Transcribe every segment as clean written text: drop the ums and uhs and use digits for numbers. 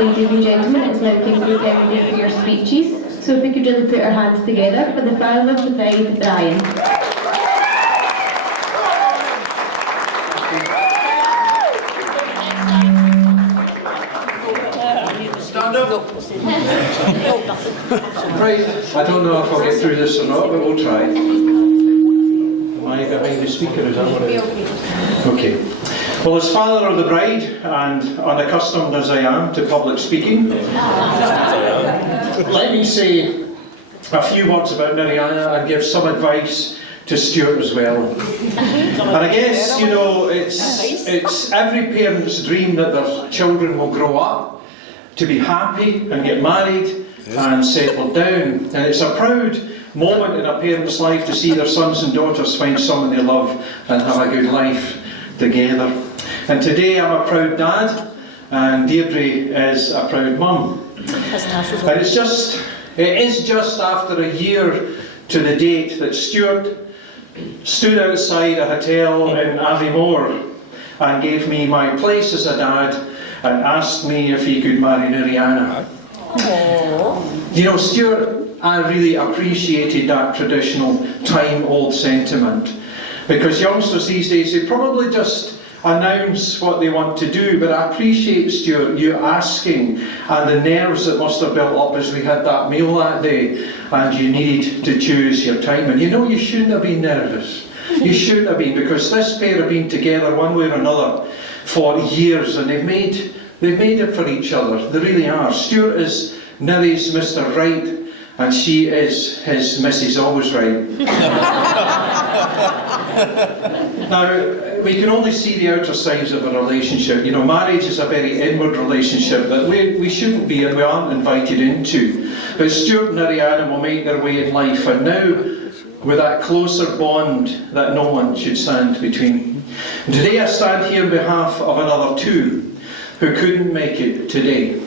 Ladies and gentlemen, it's now taking the time for your speeches. So if we could really put our hands together for the father of the bride, Brian. Stand up. Right, I don't know if I'll get through this or not, but we'll try. Am I behind the speaker? Is that what it is? Okay. Well, as father of the bride, and unaccustomed as I am to public speaking, let me say a few words about Niriana and give some advice to Stewart as well. And I guess, you know, it's every parent's dream that their children will grow up to be happy and get married and settle down. And it's a proud moment in a parent's life to see their sons and daughters find someone they love and have a good life together. And today I'm a proud dad, and Deirdre is a proud mum. And it is just after a year to the date that Stewart stood outside a hotel in Aviemore and gave me my place as a dad and asked me if he could marry Niriana. You know, Stewart, I really appreciated that traditional time-old sentiment, because youngsters these days, they probably just announce what they want to do, but I appreciate, Stewart, you asking, and the nerves that must have built up as we had that meal that day and you needed to choose your time. And you know, you shouldn't have been nervous. You shouldn't have been, because this pair have been together one way or another for years, and they've made it for each other. They really are. Stewart is Niri's Mr. Right, and she is his Mrs. Always Right. Now, we can only see the outer sides of a relationship. You know, marriage is a very inward relationship that we shouldn't be and we aren't invited into. But Stewart and Niriana will make their way in life, and now with that closer bond that no one should stand between. And today I stand here on behalf of another two who couldn't make it today.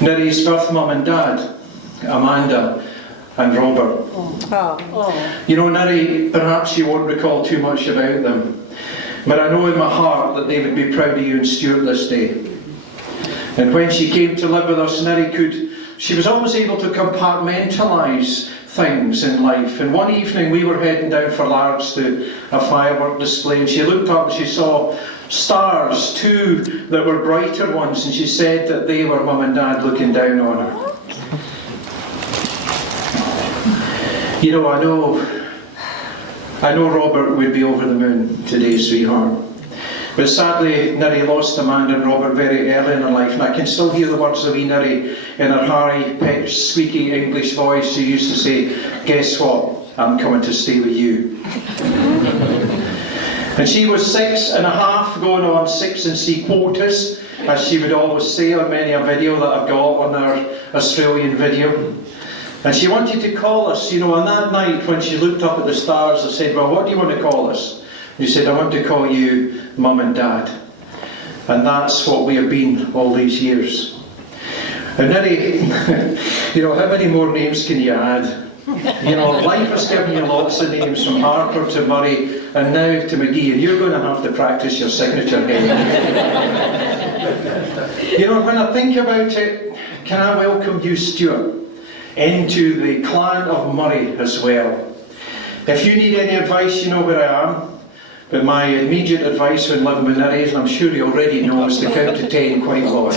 Niri's birth mum and dad, Amanda and Robert. You know, Niri, perhaps you won't recall too much about them, but I know in my heart that they would be proud of you and Stewart this day. And when she came to live with us, she was always able to compartmentalise things in life. And one evening we were heading down for Largs to a firework display, and she looked up and she saw stars, two that were brighter ones, and she said that they were mum and dad looking down on her. You know, I know Robert would be over the moon today, sweetheart. But sadly, Niri lost Amanda and Robert very early in her life, and I can still hear the words of wee Niri in her high-pitched, squeaky English voice. She used to say, "Guess what? I'm coming to stay with you." And she was 6.5, going on 6 3/4, as she would always say on many a video that I've got on our Australian video. And she wanted to call us, you know, on that night when she looked up at the stars, I said, "Well, what do you want to call us?" And she said, "I want to call you Mum and Dad." And that's what we have been all these years. And Niri, you know, how many more names can you add? You know, life has given you lots of names, from Harper to Murray and now to McGee, and you're going to have to practice your signature name. You know, when I think about it, can I welcome you, Stewart, into the clan of Murray as well. If you need any advice, you know where I am. But my immediate advice when living with Niri, and I'm sure you already know, is to count to 10 quite loud.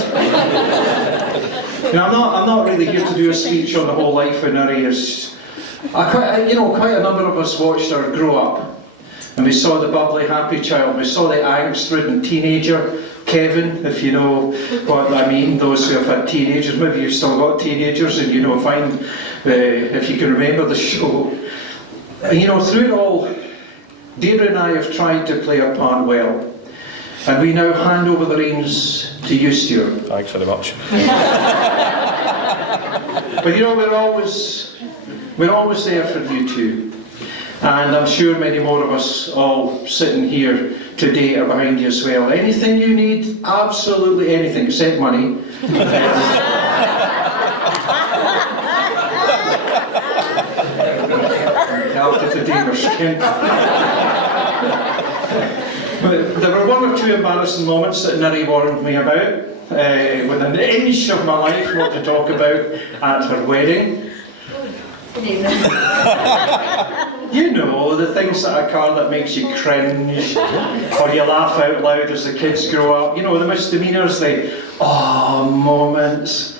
Now, I'm not really here to do a speech on the whole life of Niri. Quite a number of us watched her grow up, and we saw the bubbly, happy child. We saw the angst-ridden teenager, Kevin, if you know what I mean, those who have had teenagers. Maybe you've still got teenagers, and you know, fine if you can remember the show. And you know, through it all, Deirdre and I have tried to play our part well, and we now hand over the reins to you, Stewart. Thanks very much. But you know, we're always there for you too, and I'm sure many more of us all sitting here today are behind you as well. Anything you need, absolutely anything, except money. But there were one or two embarrassing moments that Niri warned me about, with an inch of my life what to talk about at her wedding. You know, the things that occur that makes you cringe, or you laugh out loud as the kids grow up. You know, the misdemeanours, the moments.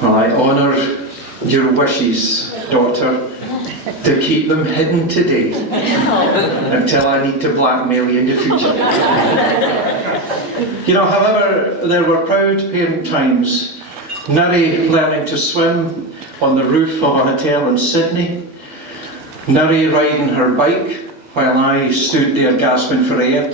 Well, I honour your wishes, daughter, to keep them hidden today until I need to blackmail you in the future. You know, however, there were proud parent times. Niri learning to swim on the roof of a hotel in Sydney. Niri riding her bike while I stood there gasping for air.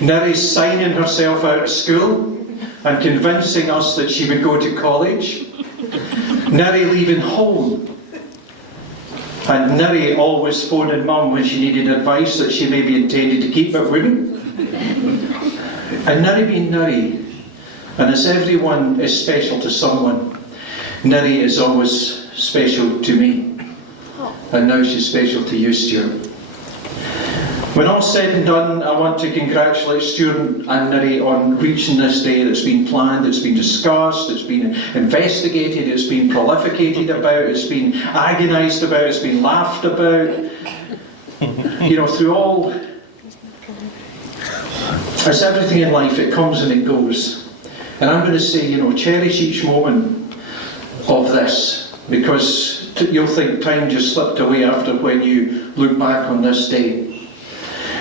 Niri signing herself out of school and convincing us that she would go to college. Niri leaving home. And Niri always phoning Mum when she needed advice that she maybe intended to keep but wouldn't. And Niri being Niri. And as everyone is special to someone, Niri is always special to me. And now she's special to you, Stewart. When all's said and done, I want to congratulate Stewart and Niri on reaching this day that's been planned, it's been discussed, it's been investigated, it's been prolificated about, it's been agonised about, it's been laughed about. You know, through all... As everything in life, it comes and it goes. And I'm going to say, you know, cherish each moment of this, because you'll think time just slipped away after when you look back on this day.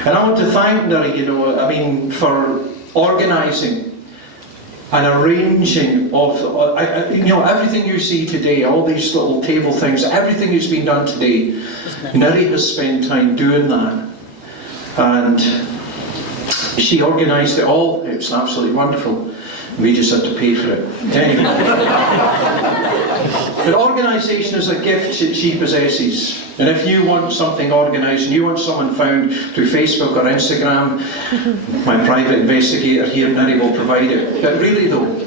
And I want to thank Niri, you know, I mean, for organising and arranging of, you know, everything you see today, all these little table things, everything that's been done today, Niri has spent time doing that. And she organised it all. It's absolutely wonderful. We just had to pay for it. Anyway. But organisation is a gift that she possesses. And if you want something organised and you want someone found through Facebook or Instagram, my private investigator here, Niri, will provide it. But really though,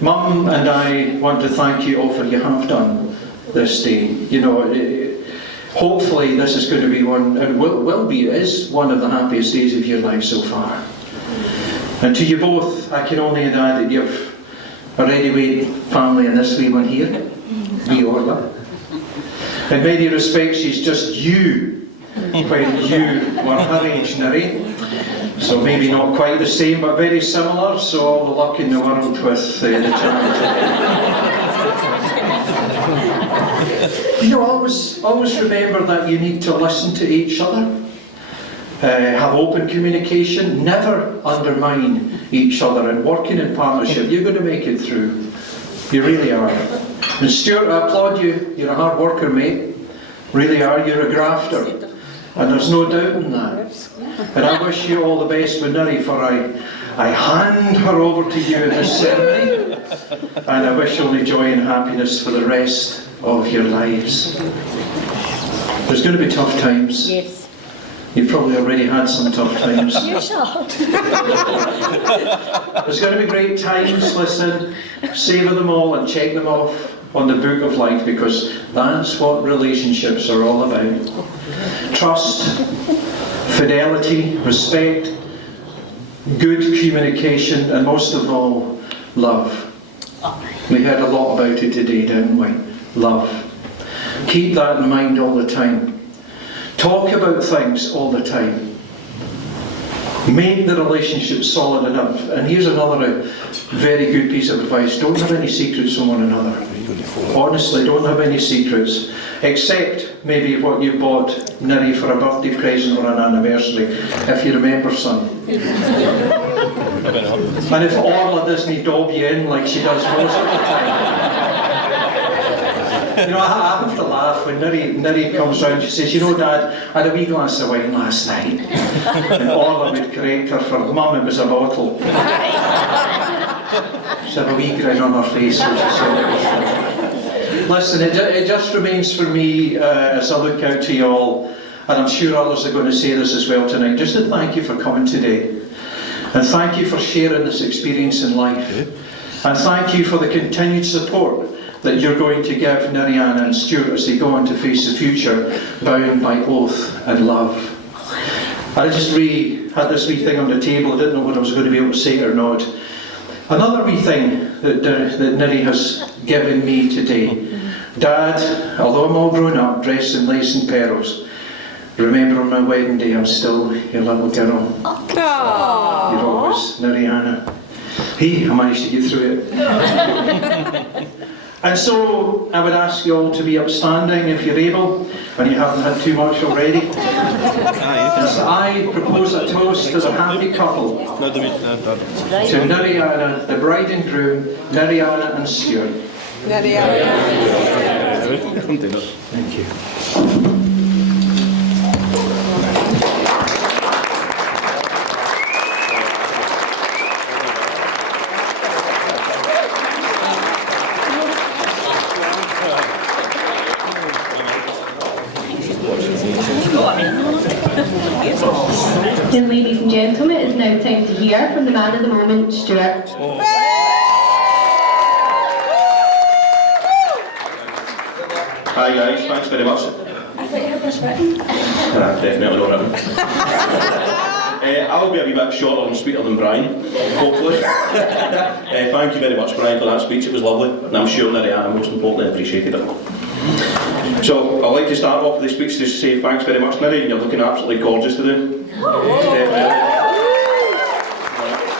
Mum and I want to thank you all for what you have done this day. You know, hopefully this is going to be one, and is one of the happiest days of your life so far. And to you both, I can only add that you've already made family in this wee one here, wee Orla. In many respects, she's just you when you were her age, Niri. So maybe not quite the same, but very similar. So all the luck in the world with the child. You know, always remember that you need to listen to each other. Have open communication, never undermine each other, and working in partnership, you're going to make it through. You really are. And Stewart, I applaud you. You're a hard worker, mate. Really are. You're a grafter. And there's no doubt in that. And I wish you all the best with Niri, for I hand her over to you in this ceremony. And I wish you only joy and happiness for the rest of your lives. There's going to be tough times. Yes. You've probably already had some tough times. You shall. There's going to be great times, listen, savour them all and check them off on the book of life, because that's what relationships are all about. Trust, fidelity, respect, good communication, and most of all, love. We heard a lot about it today, didn't we? Love. Keep that in mind all the time. Talk about things all the time. Make the relationship solid enough. And here's another very good piece of advice. Don't have any secrets from one another. Honestly, don't have any secrets. Except maybe what you bought Niri for a birthday present or an anniversary, if you remember, son. And if Orla doesn't dob you in like she does most of the time. You know, I have to laugh when Niri comes round. She says, you know, Dad, I had a wee glass of wine last night. And Orla would correct her for, Mum, it was a bottle. She had a wee grin on her face when she said it. Listen, it just remains for me, as I look out to you all, and I'm sure others are going to say this as well tonight, just to thank you for coming today. And thank you for sharing this experience in life. And thank you for the continued support that you're going to give Niriana and Stewart as they go on to face the future, bound by oath and love. I just had this wee thing on the table. I didn't know whether I was going to be able to say it or not. Another wee thing that Niri has given me today. Dad, although I'm all grown up, dressed in lace and pearls, remember on my wedding day I'm still your little girl. Aww. You're always Niriana. Hey, I managed to get through it. And so I would ask you all to be upstanding if you're able, when you haven't had too much already. As I propose a toast as a happy couple to Niriana, the bride and groom, Niriana and Stewart. Thank you. Then, ladies and gentlemen, it is now time to hear from the man of the moment, Stewart. Hi guys, thanks very much. I thought you had this written. Definitely not written. I'll be a wee bit shorter and sweeter than Brian, hopefully. Thank you very much, Brian, for that speech. It was lovely, and I'm sure Niriana most importantly appreciated it. So I'd like to start off with the speech to say thanks very much, Niri, and you're looking absolutely gorgeous today.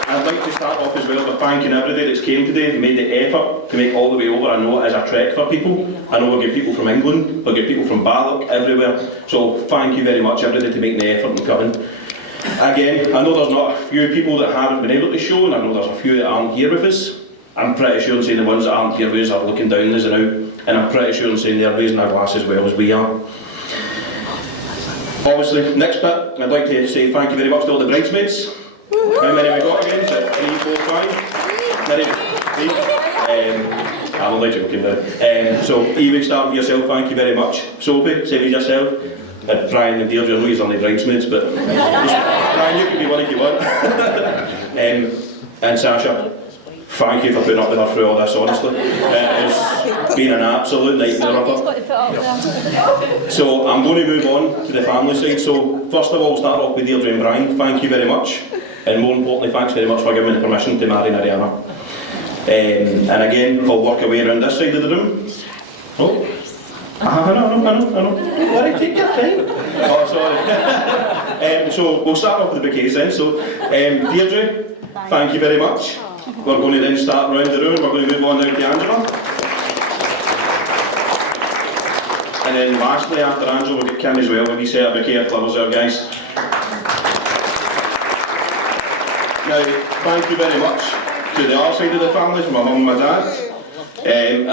I'd like to start off as well by thanking everybody that's came today and made the effort to make all the way over. I know it is a trek for people. I know we'll get people from England, we'll get people from Balloch, everywhere. So thank you very much everybody to making the effort and coming. Again, I know there's not a few people that haven't been able to show, and I know there's a few that aren't here with us. I'm pretty sure in saying the ones that aren't here with us are looking down on us now, and I'm pretty sure in saying they're raising their glass as well as we are. Obviously, next bit, I'd like to say thank you very much to all the bridesmaids. How many have we got again? Is it 3, 4, 5? Maybe 3? I'm only joking there. So, Evie, start with yourself, thank you very much. Sophie, same as yourself. Brian and Deirdre, I know he's only bridesmaids, but Brian, you can be one if you want. And Sasha, thank you for putting up with her through all this, honestly. It's been an absolute nightmare of her. So I'm going to move on to the family side. So first of all, we'll start off with Deirdre and Brian. Thank you very much. And more importantly, thanks very much for giving me the permission to marry Niriana. And again, I'll work away around this side of the room. Oh. I know. Larry, take your time. Oh, sorry. So we'll start off with the bouquets then. So, Deirdre, thank you very much. We're going to then start round the room. We're going to move on now to Angela. And then lastly, after Angela, we'll get Kim as well. We'll set a bouquet of flowers there, guys. Now, thank you very much to the other side of the family, to my mum and my dad. And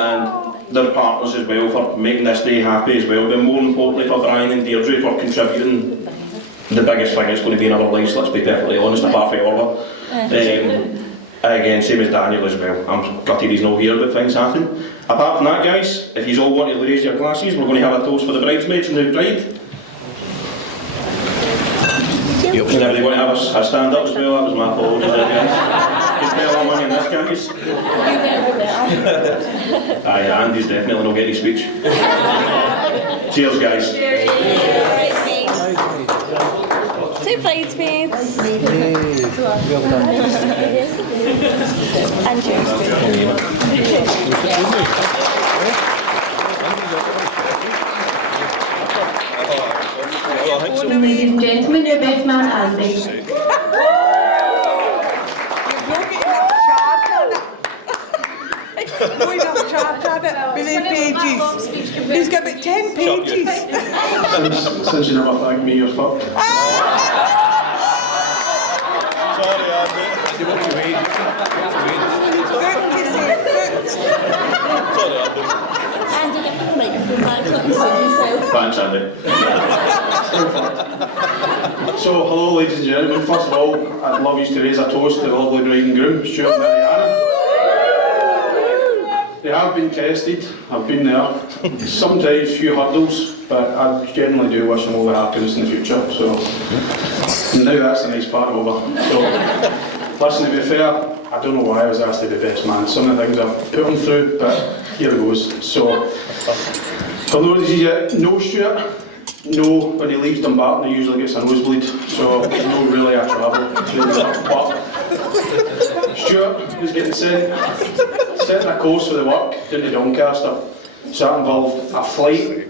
their partners as well for making this day happy as well, but more importantly for Brian and Deirdre for contributing the biggest thing it's going to be in our lives, let's be perfectly honest, apart from Orla. Again, same as Daniel as well. I'm gutted he's not here, but things happen. Apart from that, guys, if you all want to raise your glasses, we're going to have a toast for the bridesmaids and the bride. And everybody want to have a stand up as well? That was my fault, guys. You can tell I'm winning this, can't you? Aye, Andy's definitely not getting his speech. Cheers, guys. Two bridesmaids. And Ladies and gentlemen, your best man, Andy. He's got about 10 pages. Since you never thanked me, you're fucked. Sorry, Andy. Andy, get the microphone back, let me see yourself. Thanks, Andy. So, hello ladies and gentlemen. First of all, I'd love you to raise a toast to the lovely bride and groom, Stewart and Niriana. They have been tested, I've been there. Sometimes a few hurdles, but I generally do wish them all the happiness in the future. So, now that's the nice part over. So, listen, to be fair, I don't know why I was asked to be best man. Some of the things I've put them through, but here it goes. So, for those of you know Stewart, no, when he leaves Dumbarton he usually gets a nosebleed, so no really a travel. But Stewart was getting set a course for the work down to Doncaster. So that involved a flight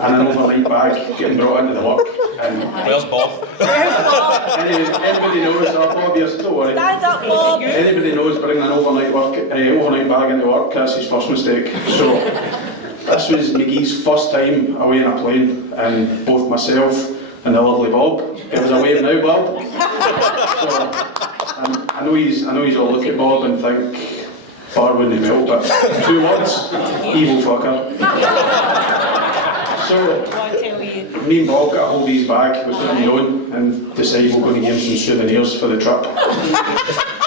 and an overnight bag getting brought into the work. And Where's Bob? anybody knows, Bob, yes, don't worry. Stand up, Bob. Anybody knows bringing an overnight bag into work, that's his first mistake. So this was McGee's first time away in a plane, and both myself and the lovely Bob. Give us a wave now, Bob. So, I know he's all look at Bob and think, bar wouldn't melt, but 2 words, evil fucker. So, me and Bob got a hold of his bag, was didn't know, and decided we're going to give him some souvenirs for the trip.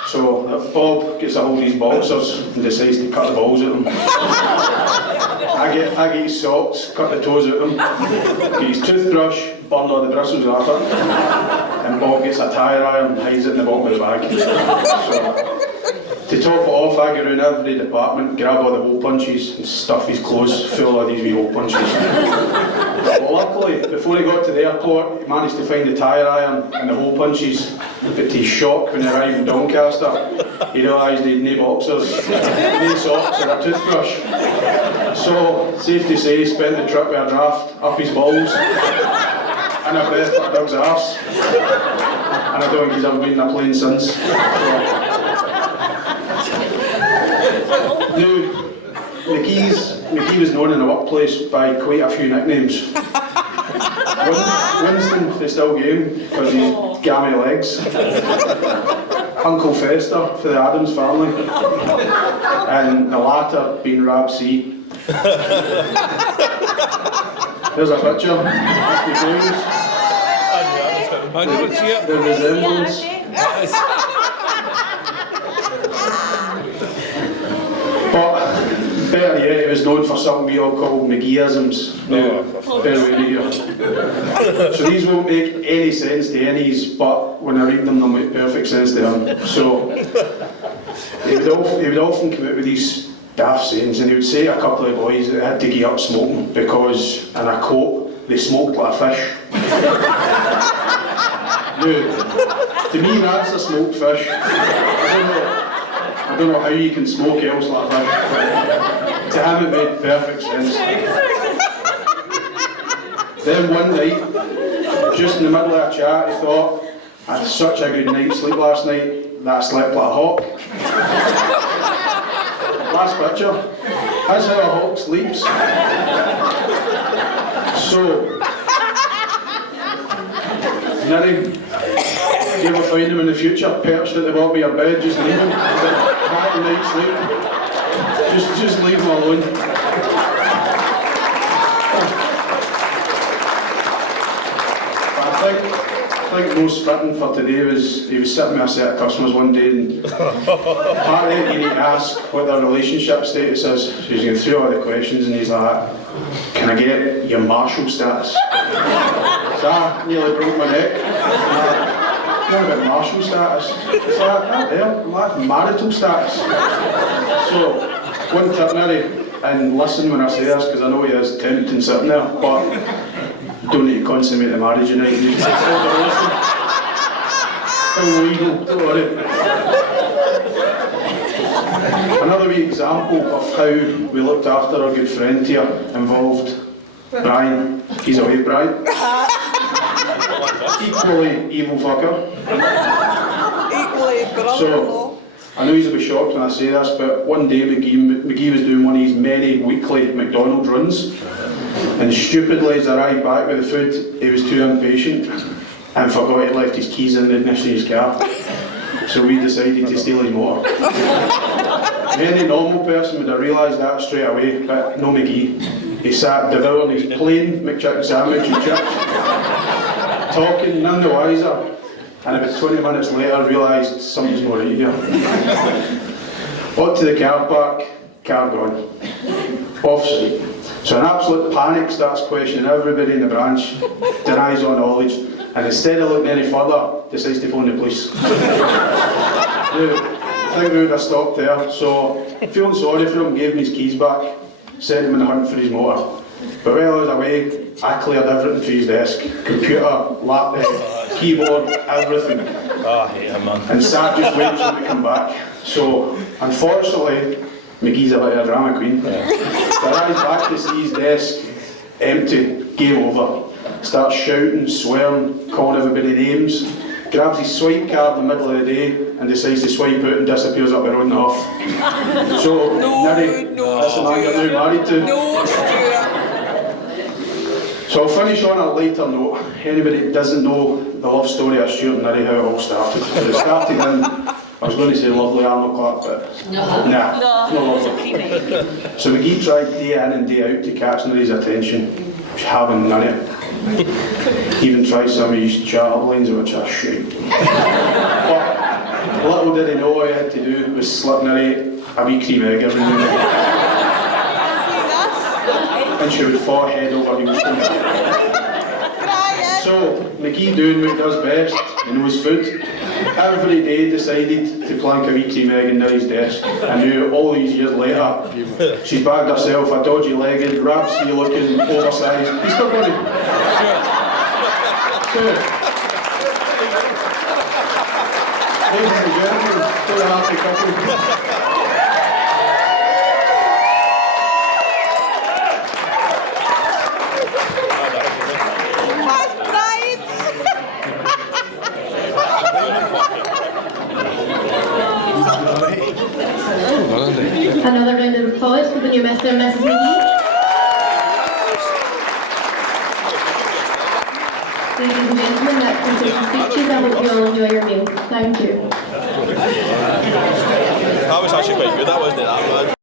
So, Bob gets a hold of his boxers and decides to cut the balls out of them. I get his socks, cut the toes out of them, get his toothbrush, burn all the bristles off it, and Bob gets a tyre iron and hides it in the bottom of the bag. So, to top it off, I go around every department, grab all the hole punches and stuff his clothes full of these wee hole punches. But luckily, before he got to the airport, he managed to find the tyre iron and the hole punches. But to his shock, when he arrived in Doncaster, he realised he had no boxers, no socks or a toothbrush. So, safe to say, he spent the trip with a draft up his balls and a breath up Doug's arse. And I don't think he's ever been in a plane since. Now, McGee was known in the workplace by quite a few nicknames. Winston, they still gave him because he's gammy legs. Uncle Fester for the Adams family. And the latter being Rab C. There's a picture. The resemblance. But better yet, he was known for something we all call McGeeisms. No, better way to hear. So these won't make any sense to any, but when I read them, they'll make perfect sense to him. So he would often come out with these daft sayings, and he would say to a couple of boys that had to get up smoking because in a coat they smoked like a fish. Now, to me that's a smoked fish. I don't know how you can smoke else like that. To him it made perfect sense. Then one night, just in the middle of a chat, he thought, I had such a good night's sleep last night that I slept like a hawk. Last picture. That's how a hawk sleeps. So, Niri, if you ever find him in the future, perched at the bottom of your bed, just leave him. Back the night's sleep. Just leave him alone. I think most fitting for today was he was sitting with a set of customers one day, and part of it you need to ask what their relationship status is. So he's going through all the questions and he's like, can I get your marshal status? So I nearly broke my neck. What about marshal status? It's like, that there, like marital status. So, one tip, Niri, and listen when I say this, because I know he is tempting sitting there, but don't need to consummate the marriage tonight. You just still legal, don't worry. Another wee example of how we looked after our good friend here involved Brian. He's away, Brian. Equally evil fucker. Equally brother-in-law. So, I know he's a bit shocked when I say this, but one day McGee was doing one of his many weekly McDonald's runs, and stupidly as I arrived back with the food, he was too impatient and forgot he'd left his keys in the ignition of his car. So we decided to steal his motor. Any normal person would have realised that straight away, but no McGee. He sat devouring his plain McChicken sandwich and chips, talking none the wiser, and about 20 minutes later realised something's not right here. Up to the car park, car gone. Off-site. So an absolute panic starts questioning everybody in the branch, denies all knowledge, and instead of looking any further, decides to phone the police. Now, I think we would have stopped there, so feeling sorry for him, gave him his keys back, sent him on the hunt for his motor. But while I was away, I cleared everything for his desk. Computer, laptop, keyboard, everything. Oh, I hate him, man. And sat just waiting for him to come back. So, unfortunately, McGee's a bit of a drama queen. Arrives back to see his desk empty, game over. Starts shouting, swearing, calling everybody names. Grabs his swipe card in the middle of the day and decides to swipe out and disappears up the road and off. So, Niri, that's the man you're now married to. So I'll finish on a lighter note. Anybody that doesn't know the love story of Stewart and Niri, how it all started. It started in, I was going to say lovely Arnold Clark, but nah, not lovely. So McGee tried day in and day out to catch Niri's attention. She having none of it. Even tried some of his chat-up lines, which are shite. But little did he know all he had to do was slip Niri a wee cream egg every now and then. And she would fall head over heels. So, McGee doing what he does best, he knows food. Every day decided to plank a wee cream egg in Niri's desk. I knew all these years later, she's bagged herself a dodgy-legged, rapsy-looking, oversized. He's still got it. So, ladies and gentlemen, still a happy couple. Another round of applause for the new Mr. and Mrs. McGee. Ladies and gentlemen, that concludes the speeches. I hope you all enjoy your meal. Thank you. That was actually quite good, that wasn't it? That was.